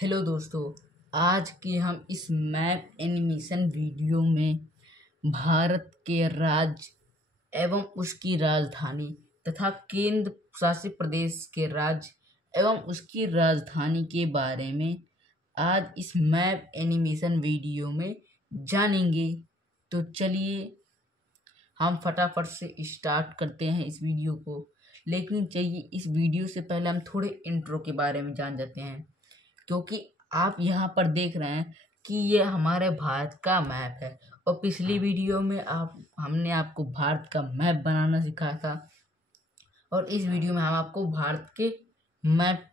Hello दोस्तों। आज के हम इस मैप एनिमेशन वीडियो में भारत के राज्य एवं उसकी राजधानी तथा केंद्र शासित प्रदेश के राज्य एवं उसकी राजधानी के बारे में आज इस मैप एनिमेशन वीडियो में जानेंगे। तो चलिए हम फटाफट से स्टार्ट करते हैं इस वीडियो को। लेकिन चाहिए इस वीडियो से पहले हम थोड़े इंट्रो के बारे में जान जाते हैं, क्योंकि आप यहाँ पर देख रहे हैं कि ये हमारे भारत का मैप है और पिछली वीडियो में हमने आपको भारत का मैप बनाना सिखाया था और इस वीडियो में हम आपको भारत के मैप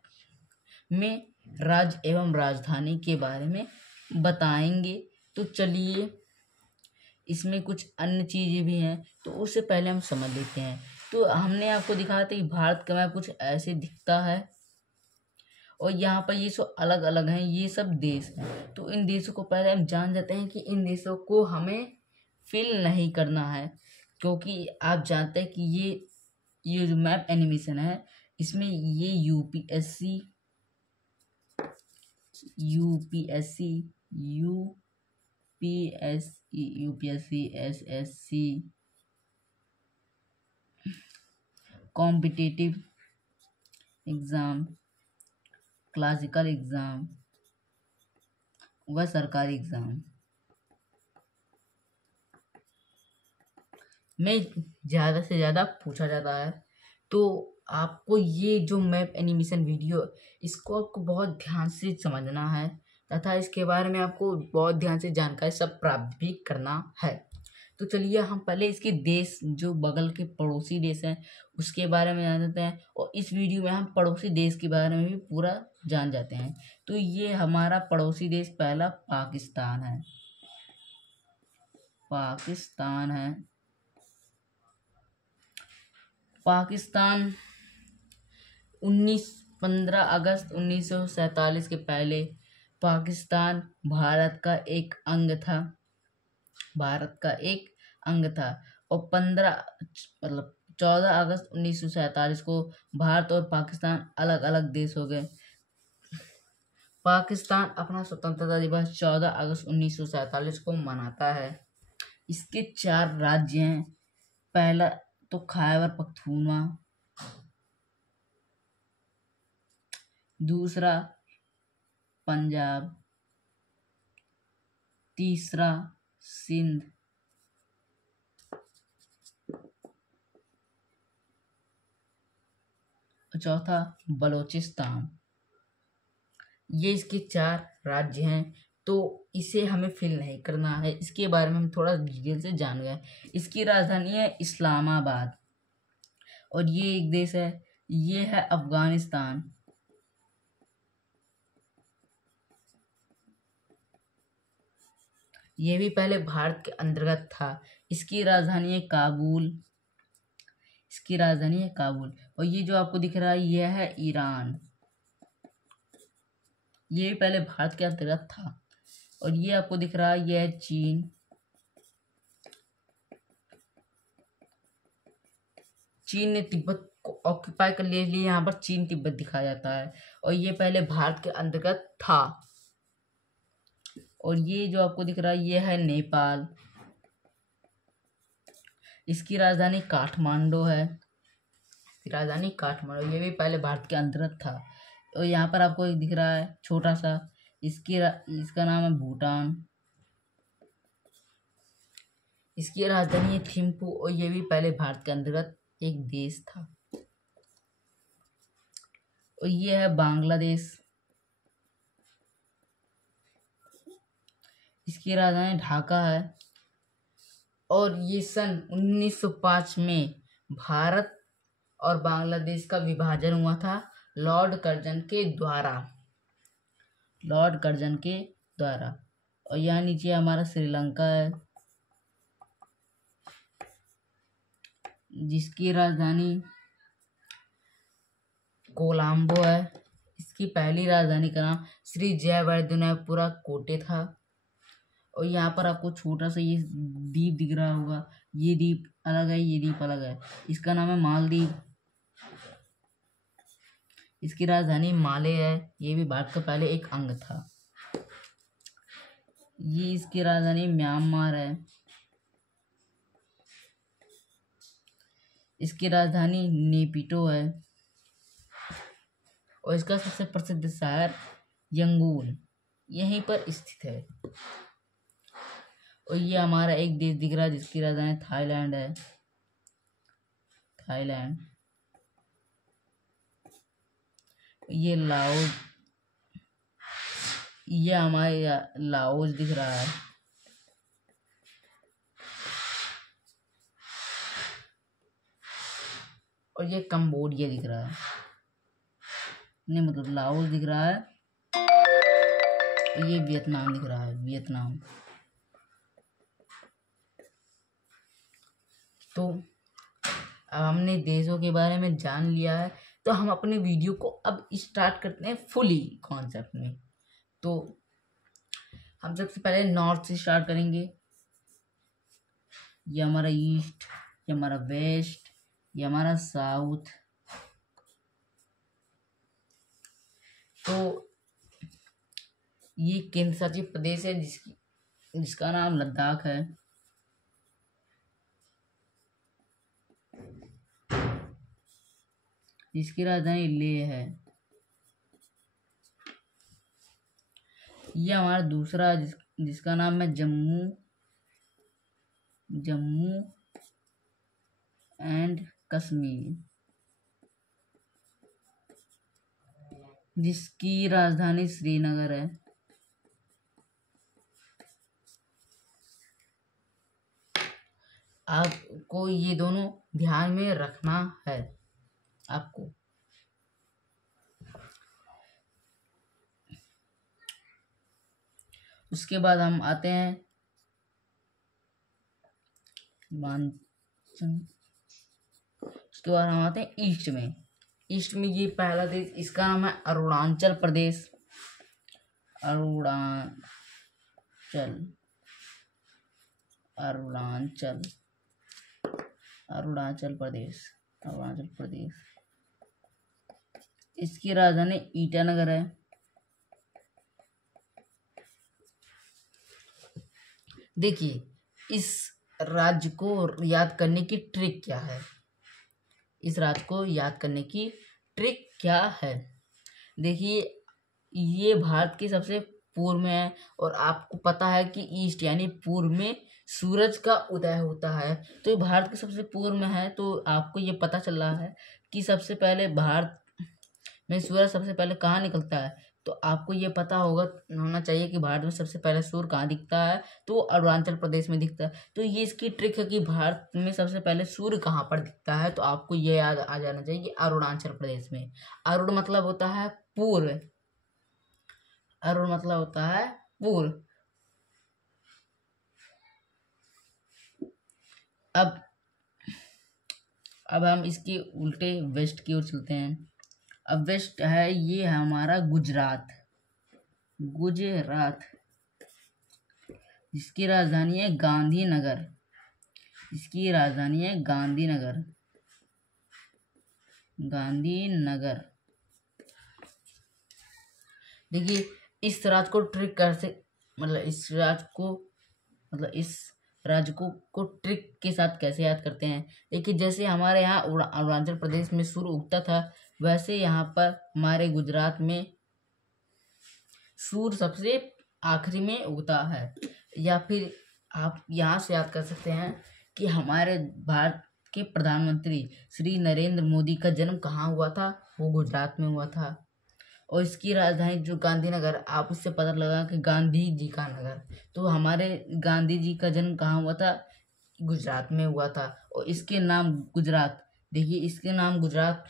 में राज्य एवं राजधानी के बारे में बताएंगे। तो चलिए इसमें कुछ अन्य चीज़ें भी हैं, तो उससे पहले हम समझ लेते हैं। तो हमने आपको दिखाया था कि भारत का मैप कुछ ऐसे दिखता है और यहाँ पर ये सब अलग अलग हैं, ये सब देश हैं। तो इन देशों को पहले हम जान जाते हैं कि इन देशों को हमें फिल नहीं करना है, क्योंकि आप जानते हैं कि ये जो मैप एनिमेशन है इसमें ये UPSC SSC competitive exam, classical exam व सरकारी एग्ज़ाम में ज़्यादा से ज़्यादा पूछा जाता है। तो आपको ये जो मैप एनिमेशन वीडियो इसको आपको बहुत ध्यान से समझना है तथा इसके बारे में आपको बहुत ध्यान से जानकारी सब प्राप्त भी करना है। तो चलिए हम पहले इसके देश जो बगल के पड़ोसी देश हैं उसके बारे में जान जाते हैं और इस वीडियो में हम पड़ोसी देश के बारे में भी पूरा जान जाते हैं। तो ये हमारा पड़ोसी देश पहला पाकिस्तान है। पाकिस्तान 15 अगस्त 1947 के पहले पाकिस्तान भारत का एक अंग था और 14 अगस्त 1947 को भारत और पाकिस्तान अलग अलग देश हो गए। पाकिस्तान अपना स्वतंत्रता दिवस 14 अगस्त 1947 को मनाता है। इसके 4 राज्य हैं। पहला तो खैबर पख्तूनवा, दूसरा पंजाब, तीसरा सिंध, चौथा बलोचिस्तान। ये इसके 4 राज्य हैं। तो इसे हमें फिल नहीं करना है, इसके बारे में हम थोड़ा डिटेल से जान गए। इसकी राजधानी है इस्लामाबाद और ये एक देश है, ये है अफगानिस्तान। ये भी पहले भारत के अंतर्गत था। इसकी राजधानी है काबुल। और ये जो आपको दिख रहा है यह है ईरान। ये भी पहले भारत के अंतर्गत था। और ये आपको दिख रहा है यह है चीन। चीन ने तिब्बत को ऑक्यूपाई कर लिया, इसलिए यहाँ पर चीन तिब्बत दिखाया जाता है और ये पहले भारत के अंतर्गत था। और ये जो आपको दिख रहा है ये है नेपाल। इसकी राजधानी काठमांडू है। ये भी पहले भारत के अंतर्गथ था। और यहाँ पर आपको एक दिख रहा है छोटा सा, इसका नाम है भूटान। इसकी राजधानी है थिम्पू और ये भी पहले भारत के अंतर्गत एक देश था। और ये है बांग्लादेश। इसकी राजधानी ढाका है। और ये सन 1905 में भारत और बांग्लादेश का विभाजन हुआ था लॉर्ड कर्जन के द्वारा। और यहाँ नीचे हमारा श्रीलंका है, जिसकी राजधानी कोलंबो है। इसकी पहली राजधानी का नाम श्री जयवर्धनेपुरा कोटे था। और यहाँ पर आपको छोटा सा ये द्वीप दिख रहा होगा, ये द्वीप अलग है, ये द्वीप अलग है। इसका नाम है मालदीव। इसकी राजधानी माले है। ये भी भारत का पहले एक अंग था। ये इसकी राजधानी म्यांमार है। इसकी राजधानी नेपिटो है। और इसका सबसे प्रसिद्ध शहर यंगून यहीं पर स्थित है। और ये हमारा एक देश दिख रहा है जिसकी राजधानी थाईलैंड है। थाईलैंड। ये लाओस, ये हमारे लाओस दिख रहा है। और ये कंबोडिया दिख रहा है। नहीं मतलब लाओस दिख रहा है। ये वियतनाम दिख रहा है। वियतनाम। तो अब हमने देशों के बारे में जान लिया है, तो हम अपने वीडियो को अब स्टार्ट करते हैं फुली कॉन्सेप्ट में। तो हम सबसे पहले नॉर्थ से स्टार्ट करेंगे। ये हमारा ईस्ट, ये हमारा वेस्ट, ये हमारा साउथ। तो ये केंद्र शासित प्रदेश है जिसका नाम लद्दाख है। जिसकी राजधानी लेह है। ये हमारा दूसरा जिसका नाम है जम्मू एंड कश्मीर, जिसकी राजधानी श्रीनगर है। आपको ये दोनों ध्यान में रखना है आपको। उसके बाद हम आते हैं उसके बाद हम आते हैं ईस्ट में। ईस्ट में ये पहला देश, इसका नाम है अरुणाचल प्रदेश। अरुणाचल प्रदेश। इसकी राजधानी ईटानगर है। देखिए इस राज्य को याद करने की ट्रिक क्या है। इस राज्य को याद करने की ट्रिक क्या है, देखिए ये भारत के सबसे पूर्व में है। और आपको पता है कि ईस्ट यानी पूर्व में सूरज का उदय होता है, तो ये भारत के सबसे पूर्व में है। तो आपको ये पता चल रहा है कि सबसे पहले भारत में सूरज सबसे पहले कहाँ निकलता है। तो आपको ये पता होना चाहिए कि भारत में सबसे पहले सूर्य कहाँ दिखता है, तो अरुणाचल प्रदेश में दिखता है। तो ये इसकी ट्रिक है कि भारत में सबसे पहले सूर्य कहाँ पर दिखता है, तो आपको ये याद आ जाना चाहिए कि अरुणाचल प्रदेश में। अरुण मतलब होता है पूर्व। अरुण मतलब होता है पूर्व। अब हम इसके उल्टे वेस्ट की ओर चलते हैं। अब वेस्ट है ये हमारा गुजरात। जिसकी राजधानी है गांधीनगर। देखिए इस राज्य को ट्रिक कैसे, इस राज्य को ट्रिक के साथ कैसे याद करते हैं। देखिए जैसे हमारे यहाँ अरुणाचल प्रदेश में सूर्य उगता था, वैसे यहाँ पर हमारे गुजरात में सूर्य सबसे आखिरी में उगता है। या फिर आप यहाँ से याद कर सकते हैं कि हमारे भारत के प्रधानमंत्री श्री नरेंद्र मोदी का जन्म कहाँ हुआ था, वो गुजरात में हुआ था। और इसकी राजधानी जो गांधीनगर, आप उससे पता लगा कि गांधी जी का नगर, तो हमारे गांधी जी का जन्म कहाँ हुआ था, गुजरात में हुआ था। और इसके नाम गुजरात, देखिए इसके नाम गुजरात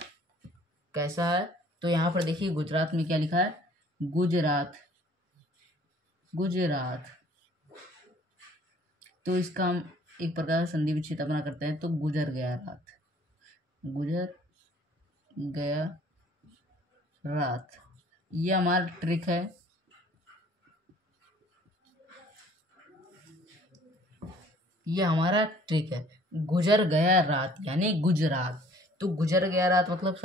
कैसा है, तो यहाँ पर देखिए गुजरात में क्या लिखा है, गुजरात। तो इसका हम एक प्रकार से संधि विच्छेद अपना करते हैं, तो गुजर गया रात। ये हमारा ट्रिक है। गुजर गया रात यानी गुजरात। तो गुजर गया रात मतलब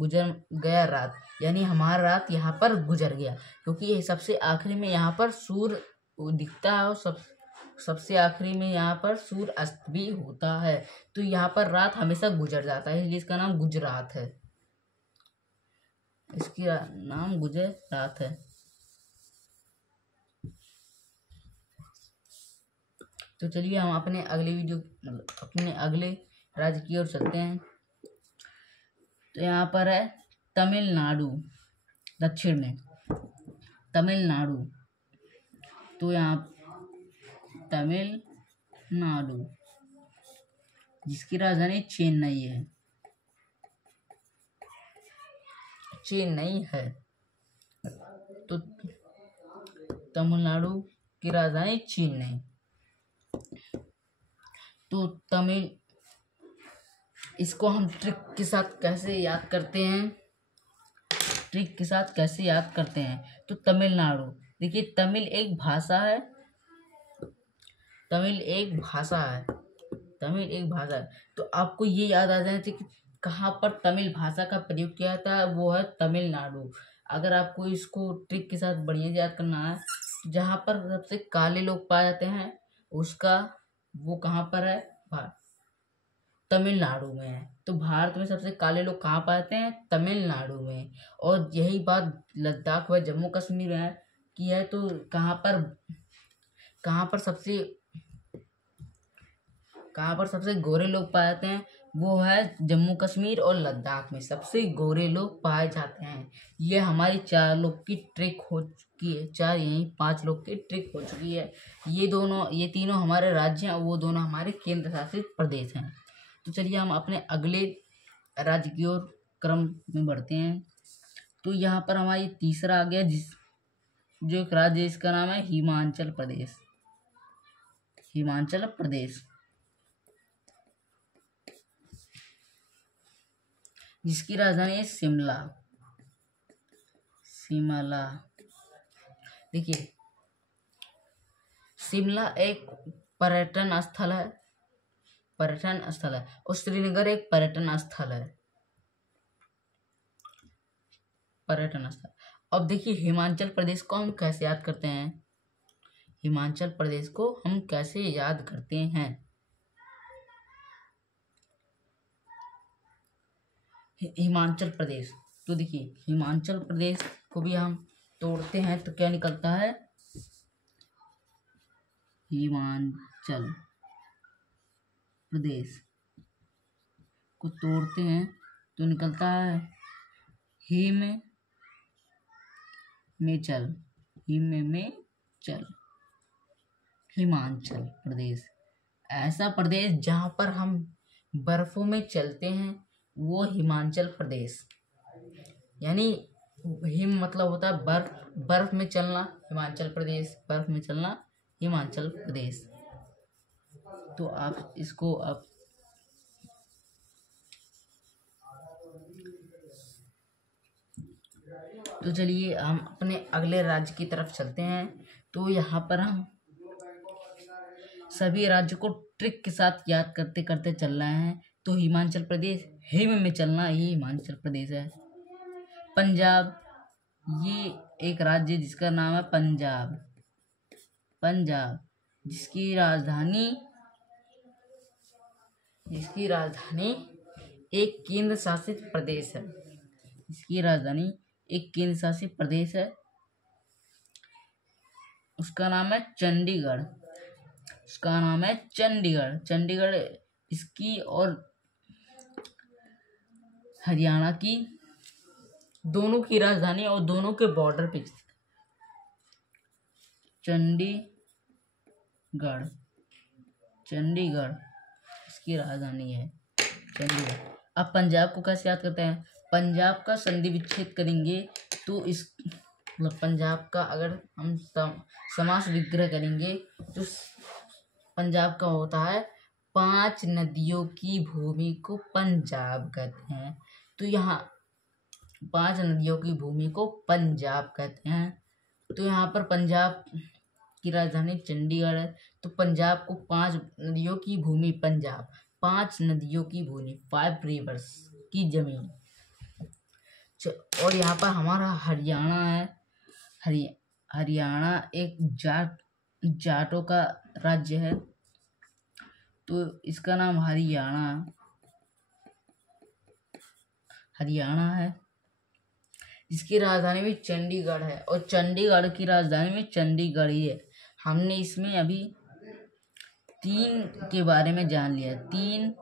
गुजर गया रात, यानी हमारा रात यहाँ पर गुजर गया, क्योंकि ये सबसे आखिरी में यहाँ पर सूर्य दिखता है और सबसे आखिरी में यहाँ पर सूर्य अस्त भी होता है। तो यहाँ पर रात हमेशा गुजर जाता है, इसलिए इसका नाम गुजरात है। इसकी नाम गुजरात है। तो चलिए हम अपने अगले राज्य की ओर चलते हैं। तो यहाँ पर है तमिलनाडु, दक्षिण में तमिलनाडु। तो यहाँ तमिलनाडु जिसकी राजधानी चेन्नई है, चेन्नई है। तो तमिलनाडु की राजधानी चेन्नई। तो इसको हम ट्रिक के साथ कैसे याद करते हैं? तो तमिलनाडु, देखिए तमिल एक भाषा है। तो आपको ये याद आ जाना चाहिए कि कहाँ पर तमिल भाषा का प्रयोग किया जाता है, वो है तमिलनाडु। अगर आपको इसको ट्रिक के साथ बढ़िया से याद करना है, जहाँ पर सबसे काले लोग पाए जाते हैं वो कहाँ पर है? तमिलनाडु में है। तो भारत में सबसे काले लोग कहाँ पाए जाते हैं? तमिलनाडु में। और यही बात लद्दाख व जम्मू कश्मीर में की है। तो कहाँ पर सबसे गोरे लोग पाए जाते हैं? वो है जम्मू कश्मीर और लद्दाख में सबसे गोरे लोग पाए जाते हैं। ये हमारी 4 लोग की ट्रिक हो चुकी है, 5 लोग की ट्रिक हो चुकी है। ये तीनों हमारे राज्य हैं, वो दोनों हमारे केंद्र शासित प्रदेश हैं। तो चलिए हम अपने अगले राज्य की ओर क्रम में बढ़ते हैं। तो यहाँ पर हमारी तीसरा आ गया, जो एक राज्य है, इसका नाम है हिमाचल प्रदेश, जिसकी राजधानी है शिमला। देखिए शिमला एक पर्यटन स्थल है और श्रीनगर एक पर्यटन स्थल है। अब देखिए हिमाचल प्रदेश को हम कैसे याद करते हैं? हिमाचल प्रदेश, तो देखिए हिमाचल प्रदेश को भी हम तोड़ते हैं तो क्या निकलता है? हिमाचल प्रदेश को तोड़ते हैं तो निकलता है हिमाचल प्रदेश। ऐसा प्रदेश जहाँ पर हम बर्फों में चलते हैं वो हिमाचल प्रदेश, यानी हिम मतलब होता है बर्फ में चलना, हिमाचल प्रदेश। तो आप इसको तो चलिए हम अपने अगले राज्य की तरफ चलते हैं। तो यहाँ पर हम सभी राज्य को ट्रिक के साथ याद करते करते चल रहे हैं। तो हिमाचल प्रदेश, हिम में चलना, ये हिमाचल प्रदेश है। पंजाब, ये एक राज्य जिसका नाम है पंजाब, जिसकी राजधानी एक केंद्र शासित प्रदेश है। उसका नाम है चंडीगढ़। चंडीगढ़ इसकी और हरियाणा की दोनों की राजधानी और दोनों के बॉर्डर पे चंडीगढ़ इसकी राजधानी है, चंडीगढ़। अब पंजाब को कैसे याद करते हैं? पंजाब का संधि विच्छेद करेंगे तो पंजाब का अगर हम समास विग्रह करेंगे तो पंजाब का होता है 5 नदियों की भूमि को पंजाब कहते हैं। तो यहाँ 5 नदियों की भूमि को पंजाब कहते हैं। तो यहाँ पर पंजाब की राजधानी चंडीगढ़ है। तो पंजाब को 5 नदियों की भूमि पंजाब, 5 नदियों की भूमि, 5 रिवर्स की जमीन और यहाँ पर हमारा हरियाणा है। हरियाणा एक जाटों का राज्य है, तो इसका नाम हरियाणा है। इसकी राजधानी भी चंडीगढ़ है, और चंडीगढ़ की राजधानी भी चंडीगढ़ ही है। हमने इसमें अभी 3 के बारे में जान लिया, 3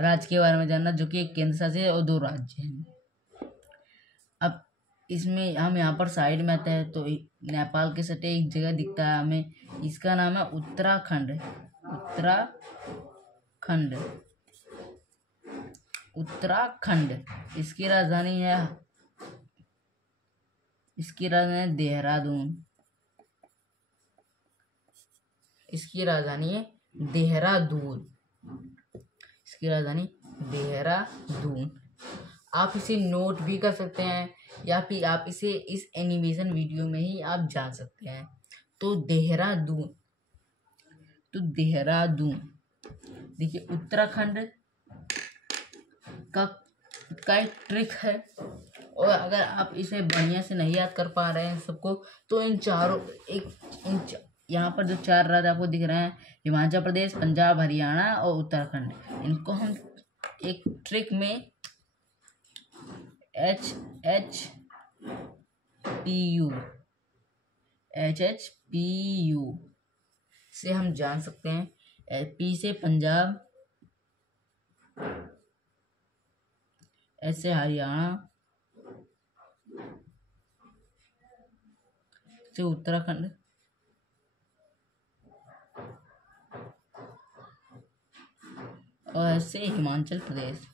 राज्य के बारे में जानना, जो कि एक केंद्र शासित है और 2 राज्य हैं। अब इसमें हम यहाँ पर साइड में आते हैं तो नेपाल के सटे एक जगह दिखता है हमें, इसका नाम है उत्तराखंड। उत्तराखंड इसकी राजधानी है देहरादून। इसकी राजधानी देहरादून। आप इसे नोट भी कर सकते हैं, या फिर आप इसे इस एनिमेशन वीडियो में ही आप जान सकते हैं। तो देहरादून देखिए, उत्तराखंड का एक ट्रिक है, और अगर आप इसे बढ़िया से नहीं याद कर पा रहे हैं सबको, तो यहाँ पर जो 4 राज्य आपको दिख रहे हैं, हिमाचल प्रदेश, पंजाब, हरियाणा और उत्तराखंड, इनको हम एक ट्रिक में HHPU से हम जान सकते हैं। P से पंजाब, S से हरियाणा, से उत्तराखंड, और ऐसे हिमाचल प्रदेश।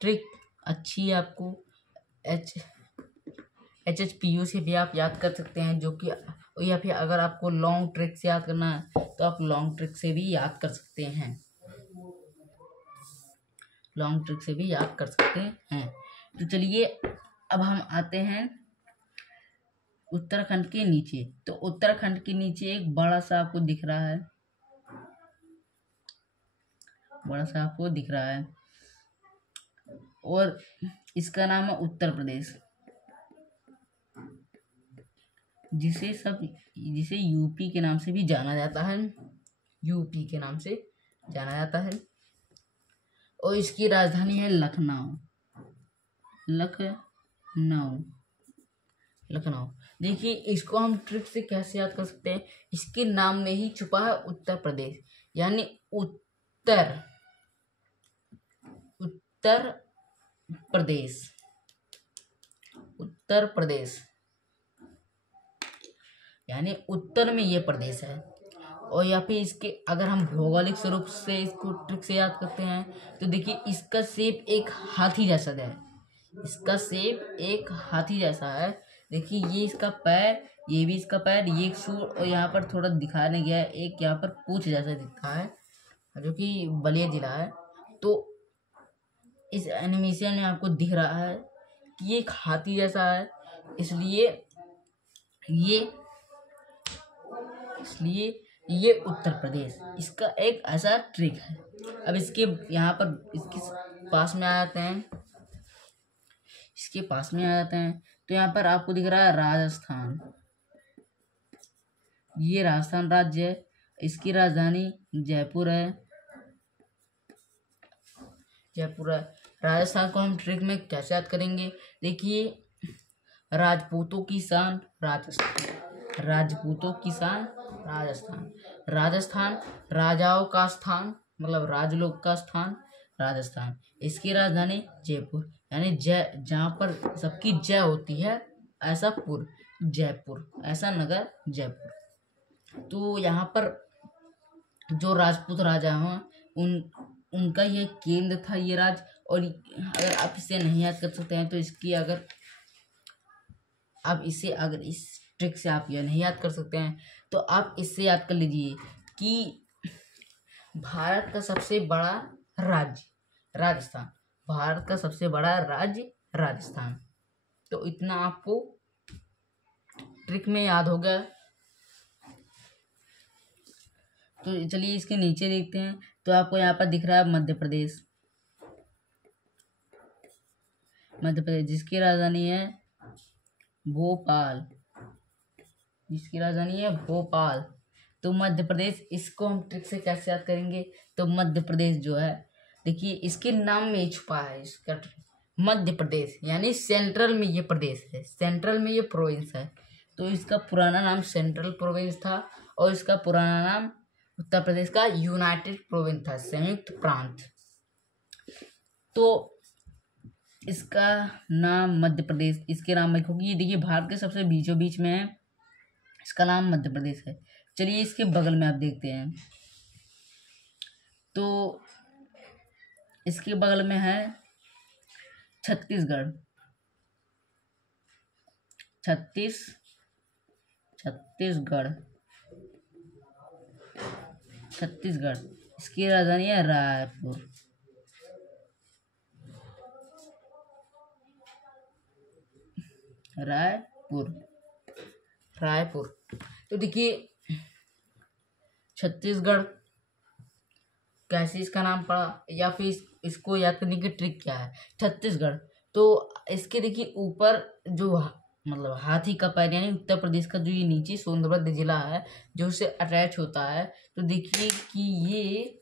ट्रिक अच्छी है, आपको HHPU से भी आप याद कर सकते हैं, जो कि, या फिर अगर आपको लॉन्ग ट्रिक से याद करना है तो आप लॉन्ग ट्रिक से भी याद कर सकते हैं। तो चलिए, अब हम आते हैं उत्तराखंड के नीचे। तो उत्तराखंड के नीचे एक बड़ा सा आपको दिख रहा है, और इसका नाम है उत्तर प्रदेश, जिसे यूपी के नाम से भी जाना जाता है। और इसकी राजधानी है लखनऊ। देखिए, इसको हम ट्रिक से कैसे याद कर सकते हैं, इसके नाम में ही छुपा है उत्तर प्रदेश, यानी उत्तर प्रदेश, यानी उत्तर में ये प्रदेश है। और या फिर इसके अगर हम भौगोलिक स्वरूप से इसको ट्रिक से याद करते हैं, तो देखिए, इसका शेप एक हाथी जैसा है। देखिए, ये इसका पैर, ये भी इसका पैर, ये एक सूर, और यहाँ पर थोड़ा दिखाने गया है, एक यहाँ पर पूंछ जैसा दिखता है, जो कि बलिया जिला है। तो इस एनिमेशन में आपको दिख रहा है कि ये एक हाथी जैसा है, इसलिए ये उत्तर प्रदेश, इसका एक ऐसा ट्रिक है। अब इसके पास में आ जाते हैं, तो यहाँ पर आपको दिख रहा है राजस्थान। ये राजस्थान राज्य है, इसकी राजधानी जयपुर है। राजस्थान को हम ट्रिक में कैसे याद करेंगे? देखिए, राजपूतों की शान राजस्थान, राजाओं का स्थान, मतलब राजलोक का स्थान राजस्थान। इसकी राजधानी जयपुर, यानी जहाँ पर सबकी जय होती है, ऐसा जयपुर, ऐसा नगर जयपुर। तो यहाँ पर जो राजपूत राजा हैं, उनका ये केंद्र था, ये राज। और अगर आप इसे नहीं याद कर सकते हैं, तो अगर इस ट्रिक से आप ये नहीं याद कर सकते हैं, तो आप इससे याद कर लीजिए कि भारत का सबसे बड़ा राज्य राजस्थान। तो इतना आपको ट्रिक में याद हो गया। तो चलिए इसके नीचे देखते हैं। तो आपको यहाँ पर दिख रहा है मध्य प्रदेश, मध्य प्रदेश जिसकी राजधानी है भोपाल, जिसकी राजधानी है भोपाल। तो मध्य प्रदेश, इसको हम ट्रिक से कैसे याद करेंगे? तो मध्य प्रदेश जो है, देखिए इसके नाम में ही छुपा है इसका ट्रिक। मध्य प्रदेश यानी सेंट्रल में ये प्रदेश है, सेंट्रल में ये प्रोविंस है। तो इसका पुराना नाम सेंट्रल प्रोविंस था और इसका पुराना नाम उत्तर प्रदेश का यूनाइटेड प्रोविंस था, संयुक्त प्रांत। तो इसका नाम मध्य प्रदेश इसके नाम में, क्योंकि ये देखिए भारत के सबसे बीचों बीच में है, इसका नाम मध्य प्रदेश है। चलिए इसके बगल में आप देखते हैं। तो इसके बगल में है छत्तीसगढ़, छत्तीसगढ़, छत्तीसगढ़। इसकी राजधानी है रायपुर, रायपुर, रायपुर। तो देखिए छत्तीसगढ़ कैसे इसका नाम पड़ा, या फिर इसको याद करने की ट्रिक क्या है? छत्तीसगढ़, तो इसके देखिए ऊपर जो मतलब हाथी का पैर, यानी उत्तर प्रदेश का जो ये नीचे सोनभद्र जिला है जो उससे अटैच होता है, तो देखिए कि ये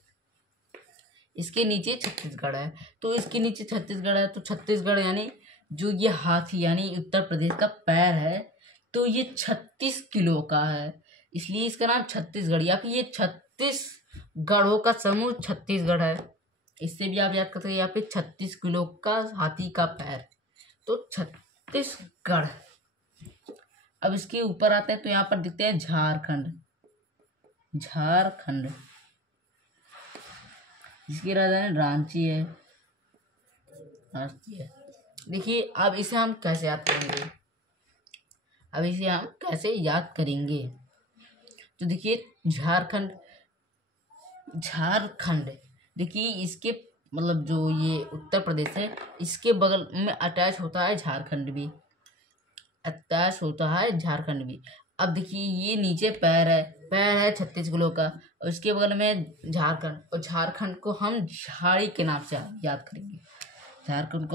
इसके नीचे छत्तीसगढ़ है। तो इसके नीचे छत्तीसगढ़ है, तो छत्तीसगढ़ यानी जो ये हाथी यानी उत्तर प्रदेश का पैर है, तो ये 36 किलो का है, इसलिए इसका नाम छत्तीसगढ़, या फिर ये 36 गढ़ों का समूह छत्तीसगढ़ है। इससे भी आप याद कर सकते हैं, यहाँ पे 36 किलो का हाथी का पैर, तो छत्तीसगढ़। अब इसके ऊपर आते हैं तो यहाँ पर दिखते हैं झारखंड, झारखंड जिसकी राजधानी रांची है, रांची है। देखिए अब इसे हम कैसे याद करेंगे, अब इसे हम कैसे याद करेंगे? तो देखिए झारखंड, झारखंड देखिए इसके मतलब जो ये उत्तर प्रदेश है इसके बगल में अटैच होता है झारखंड भी, अटैच होता है झारखंड भी। अब देखिए ये नीचे पैर है 36 किलो का, और इसके बगल में झारखंड, और झारखंड को हम झाड़ी के नाम से याद करेंगे। झारखंड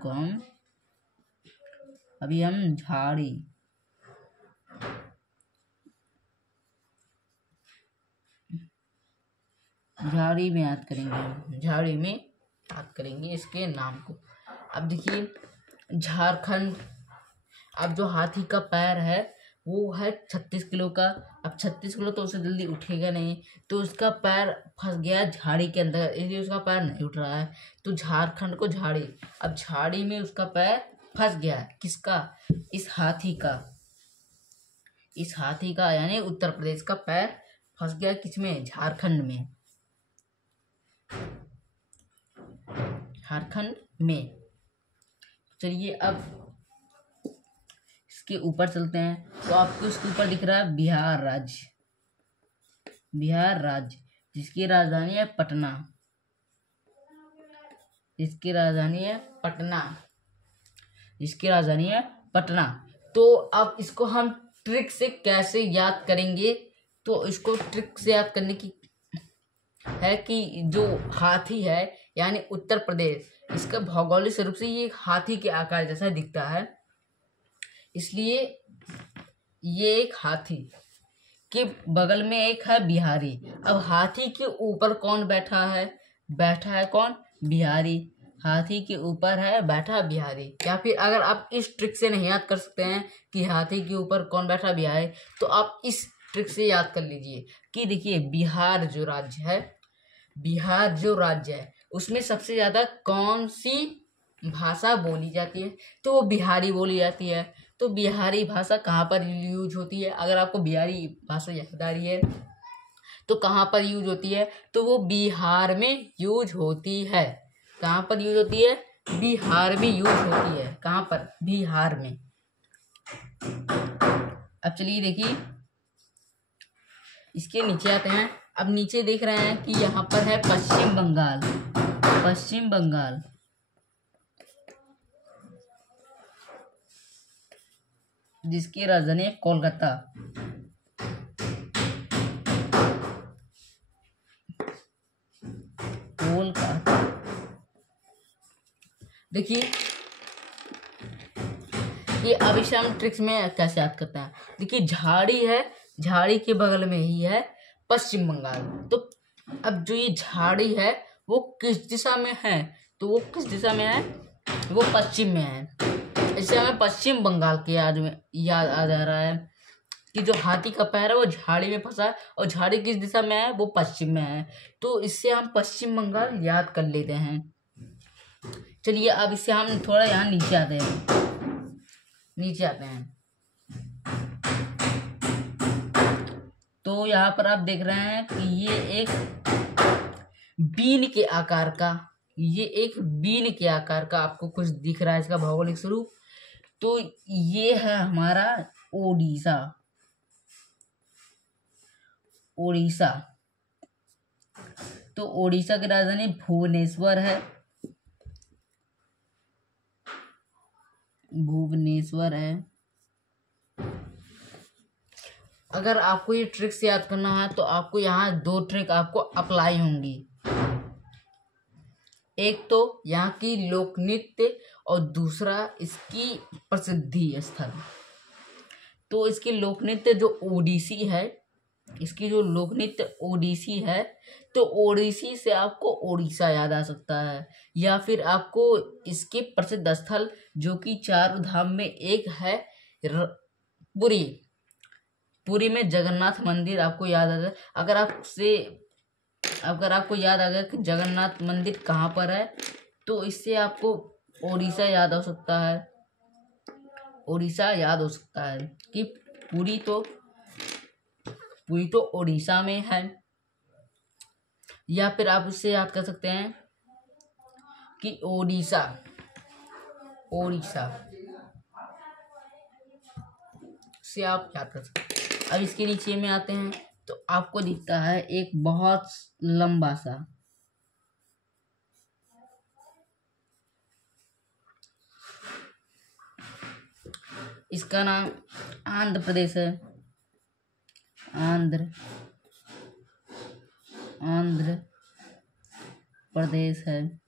को हम अभी हम झाड़ी में याद करेंगे, झाड़ी में याद करेंगे इसके नाम को। अब देखिए झारखंड, अब जो हाथी का पैर है वो है 36 किलो का। अब 36 किलो तो उसे जल्दी उठेगा नहीं, तो उसका पैर फंस गया झाड़ी के अंदर, इसलिए उसका पैर नहीं उठ रहा है। तो झारखंड को झाड़ी, अब झाड़ी में उसका पैर फंस गया, किसका? इस हाथी का, इस हाथी का यानी उत्तर प्रदेश का पैर फंस गया किसमें? झारखंड में, झारखंड में। चलिए अब इसके ऊपर चलते हैं, तो आपको इसके ऊपर दिख रहा है बिहार राज्य, बिहार राज्य जिसकी राजधानी है पटना, जिसकी राजधानी है पटना, जिसकी राजधानी है पटना। तो अब इसको हम ट्रिक से कैसे याद करेंगे? तो इसको ट्रिक से याद करने की है कि जो हाथी है यानी उत्तर प्रदेश, इसका भौगोलिक स्वरूप से ये हाथी के आकार जैसा दिखता है, इसलिए ये एक हाथी के बगल में एक है बिहारी। अब हाथी के ऊपर कौन बैठा है? बैठा है कौन? बिहारी। हाथी के ऊपर है बैठा बिहारी। या फिर अगर आप इस ट्रिक से नहीं याद कर सकते हैं कि हाथी के ऊपर कौन बैठा बिहारी, तो आप इस ट्रिक से याद कर लीजिए कि देखिए बिहार जो राज्य है, बिहार जो राज्य है उसमें सबसे ज़्यादा कौन सी भाषा बोली जाती है? तो वो बिहारी बोली जाती है। तो बिहारी भाषा कहाँ पर यूज होती है? अगर आपको बिहारी भाषा याद आ रही है तो कहाँ पर यूज होती है? तो वो बिहार में यूज होती है। कहाँ पर यूज होती है? बिहार में यूज होती है। कहाँ पर? बिहार में। अब चलिए देखिए इसके नीचे आते हैं। अब नीचे देख रहे हैं कि यहाँ पर है पश्चिम बंगाल, पश्चिम बंगाल। जिसकी राजधानी है कोलकाता। कोलकाता। देखिए ये अब इसे हम ट्रिक्स में कैसे याद करते हैं। देखिए झाड़ी है, झाड़ी के बगल में ही है पश्चिम बंगाल। तो अब जो ये झाड़ी है वो किस दिशा में है, तो वो किस दिशा में है, वो पश्चिम में है। इससे हमें पश्चिम बंगाल की याद आ जा रहा है कि जो हाथी का पैर है वो झाड़ी में फंसा है और झाड़ी किस दिशा में है, वो पश्चिम में है। तो इससे हम पश्चिम बंगाल याद कर लेते हैं। चलिए अब इससे हम थोड़ा यहाँ नीचे आते हैं, नीचे आते हैं। तो यहाँ पर आप देख रहे हैं कि ये एक बीन के आकार का, ये एक बीन के आकार का आपको कुछ दिख रहा है, इसका भौगोलिक स्वरूप। तो ये है हमारा ओडिशा। ओडिशा, तो ओडिशा की राजधानी भुवनेश्वर है, भुवनेश्वर है। अगर आपको ये ट्रिक्स याद करना है तो आपको यहाँ दो ट्रिक आपको अप्लाई होंगी। एक तो यहाँ की लोक नृत्य और दूसरा इसकी प्रसिद्धि स्थल। तो इसकी लोक नृत्य जो ओडिसी है, इसकी जो लोक नृत्य ओडिसी है, तो ओडिसी से आपको ओडिशा याद आ सकता है, या फिर आपको इसके प्रसिद्ध स्थल जो कि चारों धाम में एक है पुरी, पुरी में जगन्नाथ मंदिर आपको याद आ जाए। अगर आपको याद आ गया कि जगन्नाथ मंदिर कहाँ पर है, तो इससे आपको ओडिशा याद हो सकता है, ओडिशा याद हो सकता है कि पुरी तो ओडिशा में है। या फिर आप उससे याद कर सकते हैं कि ओडिशा से आप याद कर सकते हैं। अब इसके नीचे में आते हैं तो आपको दिखता है एक बहुत लंबा सा, इसका नाम आंध्र प्रदेश है, आंध्र प्रदेश है।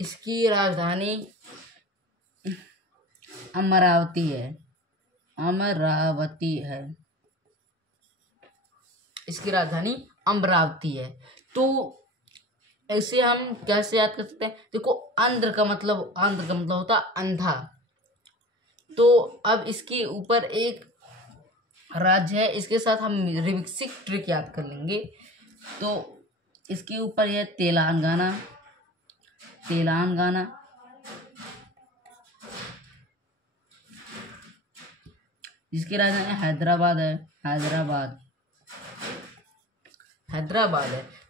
इसकी राजधानी अमरावती है, इसकी राजधानी अमरावती है। तो ऐसे हम कैसे याद कर सकते हैं। देखो आंध्र का मतलब होता अंधा। तो अब इसके ऊपर एक राज्य है, इसके साथ हम रिविक्सिक ट्रिक याद कर लेंगे। तो इसके ऊपर है तेलंगाना, जिसकी राजधानी हैदराबाद है।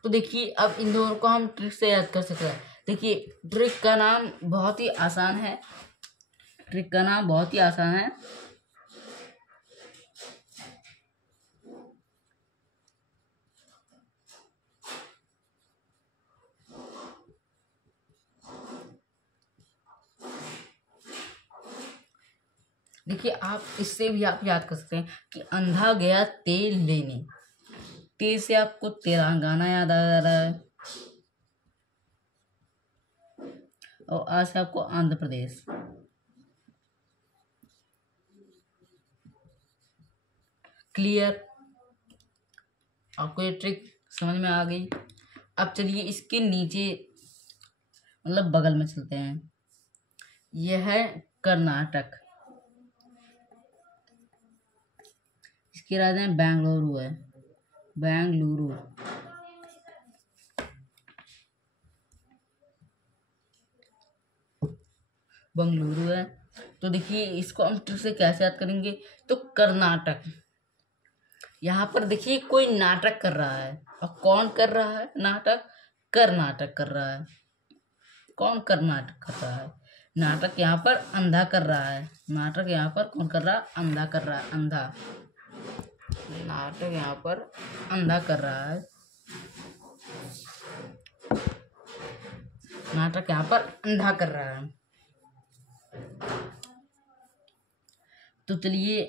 तो देखिए अब इन दोनों को हम ट्रिक से याद कर सकते हैं। देखिए ट्रिक का नाम बहुत ही आसान है, देखिए आप इससे भी आप याद कर सकते हैं कि अंधा गया तेल लेने, तेल से आपको तेलंगाना याद आ जा रहा है और आज से आपको आंध्र प्रदेश। क्लियर, आपको ये ट्रिक समझ में आ गई। अब चलिए इसके नीचे मतलब बगल में चलते हैं। यह है कर्नाटक, इसकी राजधानी बेंगलुरु है, बेंगलुरु है। तो देखिए इसको हम ट्रिक से कैसे याद करेंगे। तो कर्नाटक, यहाँ पर देखिए कोई नाटक कर रहा है, और कौन कर रहा है नाटक, कर्नाटक कर रहा है। कौन कर्नाटक कर रहा है, नाटक यहाँ पर अंधा कर रहा है, नाटक यहाँ पर कौन कर रहा है, अंधा कर रहा है, नाटक यहाँ पर अंधा कर रहा है, नाटक यहाँ पर अंधा कर रहा है। तो चलिए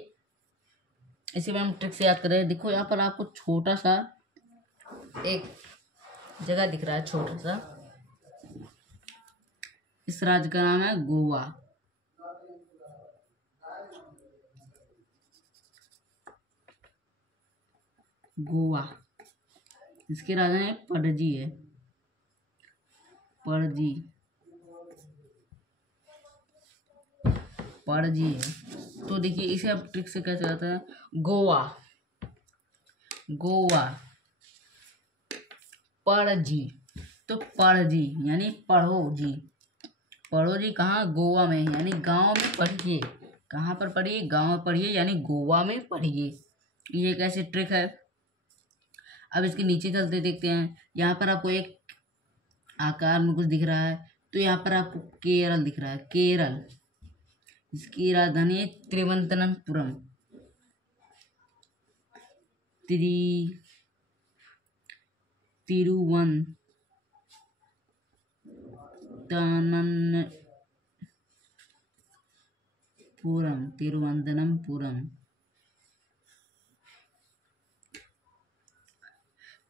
इसी में हम ट्रिक से याद कर रहे हैं। देखो यहाँ पर आपको छोटा सा एक जगह दिख रहा है, छोटा सा। इस राज्य का नाम है गोवा। गोवा, इसके राजधानी पणजी है। पणजी है। तो देखिए इसे अब ट्रिक से कैसे आता है। गोवा, गोवा, पणजी। तो पणजी यानी पढ़ो जी। पढ़ो जी कहाँ? गोवा में, यानी गांव में पढ़िए। कहाँ पर पढ़िए? गांव में पढ़िए, यानी गोवा में पढ़िए। ये एक ऐसी ट्रिक है। अब इसके नीचे चलते देखते हैं। यहाँ पर आपको एक आकार में कुछ दिख रहा है। तो यहाँ पर आपको केरल दिख रहा है। केरल, इसकी राजधानी है तिरुवनंतपुरम। तिरुवनंतपुरम।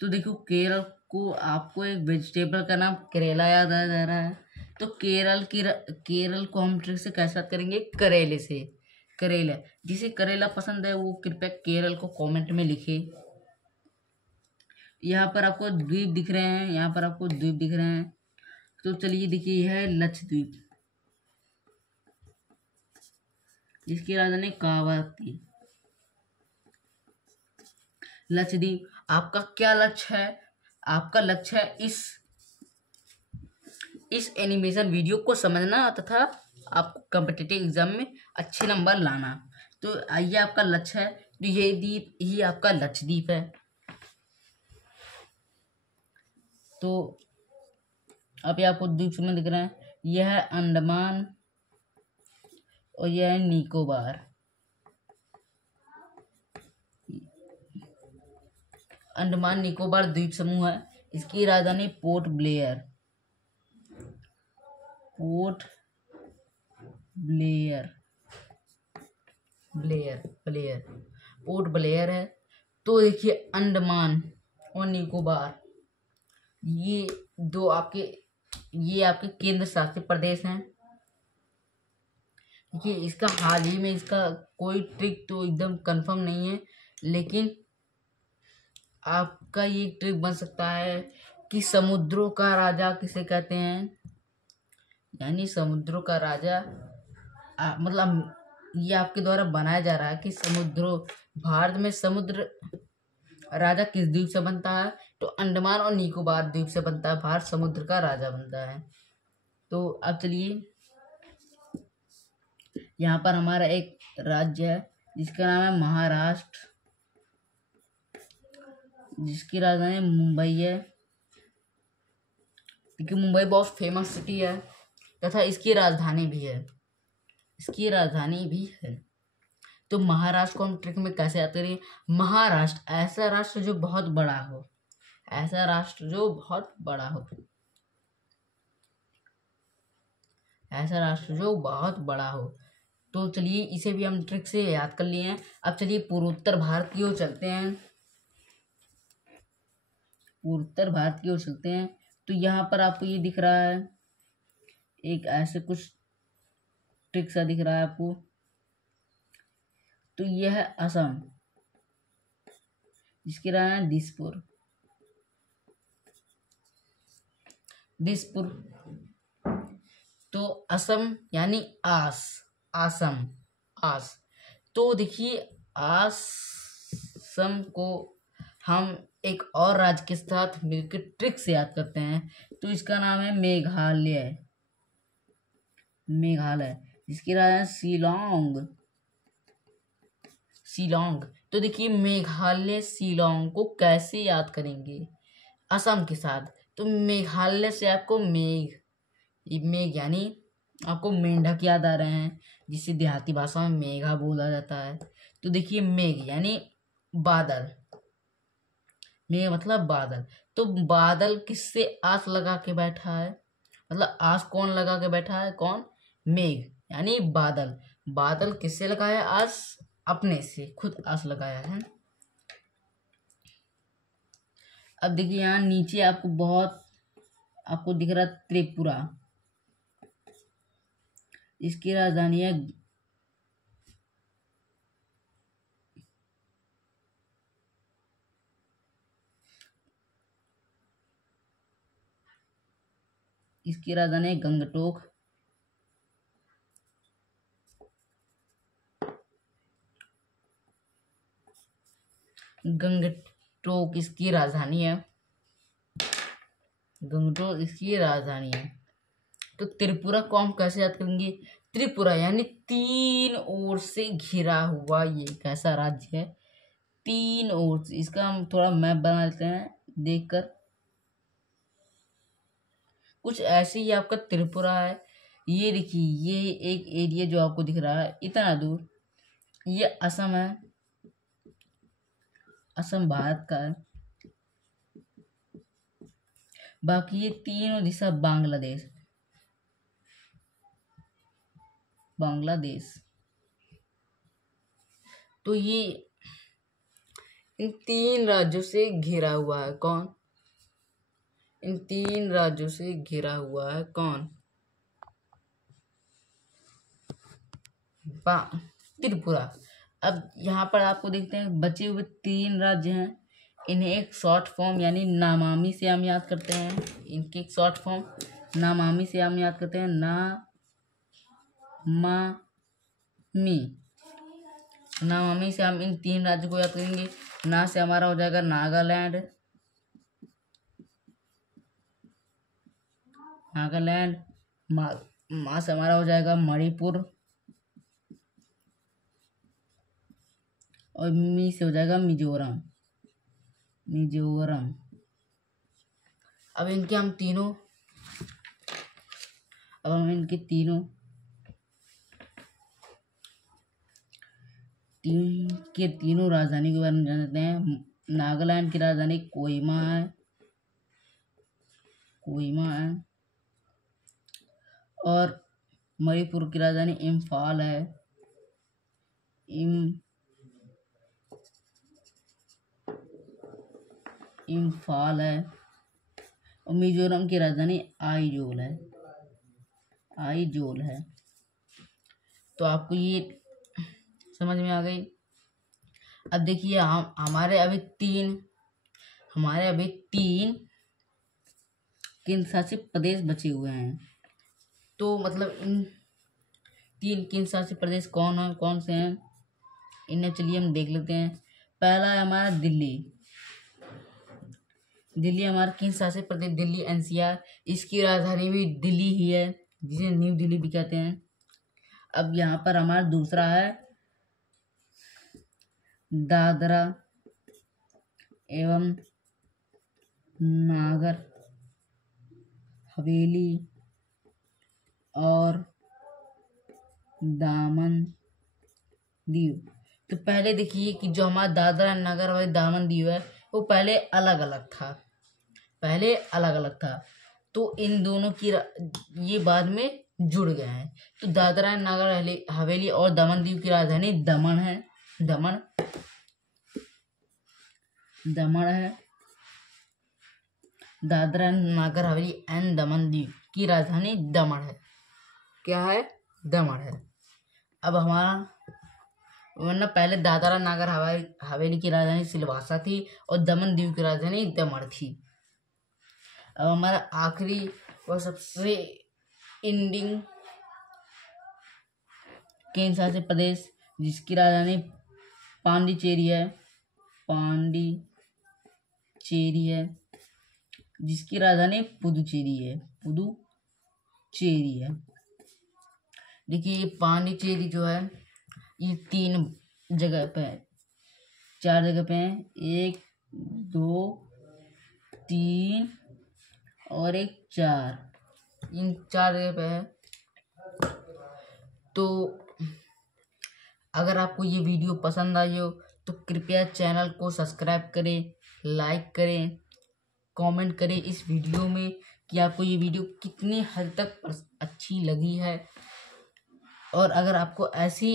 तो देखो केरल को आपको एक वेजिटेबल का नाम करेला याद आ जा रहा है। तो केरल को हम ट्रिक से कैसे याद करेंगे? करेले से। करेला, जिसे करेला पसंद है वो कृपया केरल को कमेंट में लिखे। यहाँ पर आपको द्वीप दिख रहे हैं, यहाँ पर आपको द्वीप दिख रहे हैं। तो चलिए देखिए यह है लक्षद्वीप, जिसकी राजधानी कावाती। लक्षद्वीप, आपका क्या लक्ष्य है? आपका लक्ष्य है इस एनिमेशन वीडियो को समझना तथा आपको कॉम्पिटिटिव एग्जाम में अच्छे नंबर लाना। तो आइए आपका लक्ष्य है। तो ये द्वीप ही आपका लक्षद्वीप है। तो अब ये आपको द्वीप समूह दिख रहा है। यह है अंडमान और यह है निकोबार। अंडमान निकोबार द्वीप समूह है। इसकी राजधानी पोर्ट ब्लेयर। पोर्ट ब्लेयर है। तो देखिए अंडमान और निकोबार, ये आपके केंद्र शासित प्रदेश हैं। देखिए इसका हाल ही में इसका कोई ट्रिक तो एकदम कंफर्म नहीं है, लेकिन आपका ये ट्रिक बन सकता है कि समुद्रों का राजा किसे कहते हैं। यानी समुद्रों का राजा मतलब ये आपके द्वारा बनाया जा रहा है कि भारत में समुद्र राजा किस द्वीप से बनता है। तो अंडमान और निकोबार द्वीप से बनता है। भारत समुद्र का राजा बनता है। तो अब चलिए यहाँ पर हमारा एक राज्य है जिसका नाम है महाराष्ट्र, जिसकी राजधानी मुंबई है। क्योंकि मुंबई बहुत फेमस सिटी है तथा इसकी राजधानी भी है। तो महाराष्ट्र को हम ट्रिक में कैसे याद करेंगे? महाराष्ट्र, ऐसा राष्ट्र जो बहुत बड़ा हो। तो चलिए इसे भी हम ट्रिक से याद कर लिए हैं। अब चलिए पूर्वोत्तर भारत की ओर चलते हैं। तो यहाँ पर आपको ये दिख रहा है, एक ऐसे कुछ ट्रिक सा दिख रहा है आपको। तो यह है असम, जिसकी राजधानी है दिसपुर। तो असम यानी आसम। तो देखिए आसम को हम एक और राज्य के साथ मिलकर ट्रिक से याद करते हैं। तो इसका नाम है मेघालय, जिसकी राजधानी शिलोंग। तो देखिए मेघालय शिलोंग को कैसे याद करेंगे? असम के साथ। तो मेघालय से आपको मेघ यानी आपको मेंढक याद आ रहे हैं, जिसे देहाती भाषा में मेघा बोला जाता है। तो देखिए मेघ यानी बादल, मेघ मतलब बादल। तो बादल किससे आस लगा के बैठा है? मतलब आस कौन लगा के बैठा है? कौन? मेघ यानी बादल। बादल किससे लगाया आस? अपने से खुद आस लगाया है। अब देखिए यहाँ नीचे आपको दिख रहा त्रिपुरा, इसकी राजधानी है गंगटोक। गंगटोक इसकी राजधानी है। गंगटोक इसकी राजधानी है। तो त्रिपुरा को हम कैसे याद करेंगे? त्रिपुरा यानी 3 ओर से घिरा हुआ ये कैसा राज्य है? 3 ओर से। इसका हम थोड़ा मैप बना लेते हैं देखकर। कुछ ऐसे ही आपका त्रिपुरा है। ये देखिए, ये एक एरिया जो आपको दिख रहा है इतना दूर, ये असम है। असम भारत का है। बाकी ये तीनों दिशा बांग्लादेश। तो ये इन 3 राज्यों से घिरा हुआ है। कौन? इन 3 राज्यों से घिरा हुआ है कौन? त्रिपुरा। अब यहाँ पर आपको देखते हैं बचे हुए 3 राज्य हैं। इन्हें एक शॉर्ट फॉर्म यानी नामामी से हम याद करते हैं। इनकी एक शॉर्ट फॉर्म नामामी से हम याद करते हैं। नामामी से हम इन 3 राज्यों को याद करेंगे। ना से हमारा हो जाएगा नागालैंड, मा से हमारा हो जाएगा मणिपुर, और मी से हो जाएगा मिजोरम। अब इनके हम तीनों तीनों राजधानी के बारे में जानते हैं। नागालैंड की राजधानी कोहिमा है। और मणिपुर की राजधानी इम्फाल है। और मिजोरम की राजधानी आइजोल है। तो आपको ये समझ में आ गई। अब देखिए हमारे अभी तीन केंद्र शासित प्रदेश बचे हुए हैं। तो मतलब इन 3 केंद्र शासित प्रदेश कौन से हैं? इन्हें चलिए हम देख लेते हैं। पहला है हमारा दिल्ली हमारा केंद्र शासित प्रदेश दिल्ली NCR। इसकी राजधानी भी दिल्ली ही है, जिसे न्यू दिल्ली भी कहते हैं। अब यहाँ पर हमारा दूसरा है दादरा एवं नागर हवेली और दामन दीव। तो पहले देखिए कि जो हमारा दादरा नगर हवेली दामन दीव है वो पहले अलग अलग था। तो इन दोनों की ये बाद में जुड़ गए हैं। तो दादरा नगर हवेली और दमन दीव की राजधानी दमन है। दादरा नगर हवेली एंड दमन दीव की राजधानी दमन है। क्या है? दमन है। अब हमारा वरना पहले दादरा नगर हवेली की राजधानी सिलवासा थी और दमन दीव की राजधानी दमन थी। अब हमारा आखिरी और सबसे एंडिंग केंद्र शासित प्रदेश जिसकी राजधानी पांडिचेरी है, जिसकी राजधानी पुदुचेरी है। देखिए ये पांडिचेरी जो है ये 4 जगह पे है। 1 2 3 और 4, इन 4 जगह पे है। तो अगर आपको ये वीडियो पसंद आई हो तो कृपया चैनल को सब्सक्राइब करें, लाइक करें, कमेंट करें इस वीडियो में कि आपको ये वीडियो कितनी हद तक अच्छी लगी है। और अगर आपको ऐसी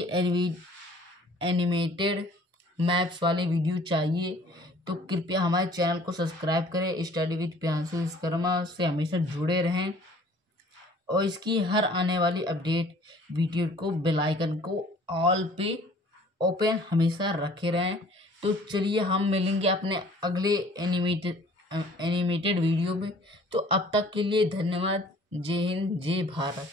एनिमेटेड मैप्स वाली वीडियो चाहिए तो कृपया हमारे चैनल को सब्सक्राइब करें। स्टडी विद प्रियांशु विश्वकर्मा से हमेशा जुड़े रहें और इसकी हर आने वाली अपडेट वीडियो को बेल आइकन को ऑल पे ओपन हमेशा रखे रहें। तो चलिए हम मिलेंगे अपने अगले एनिमेटेड वीडियो में। तो अब तक के लिए धन्यवाद। जय हिंद, जय भारत।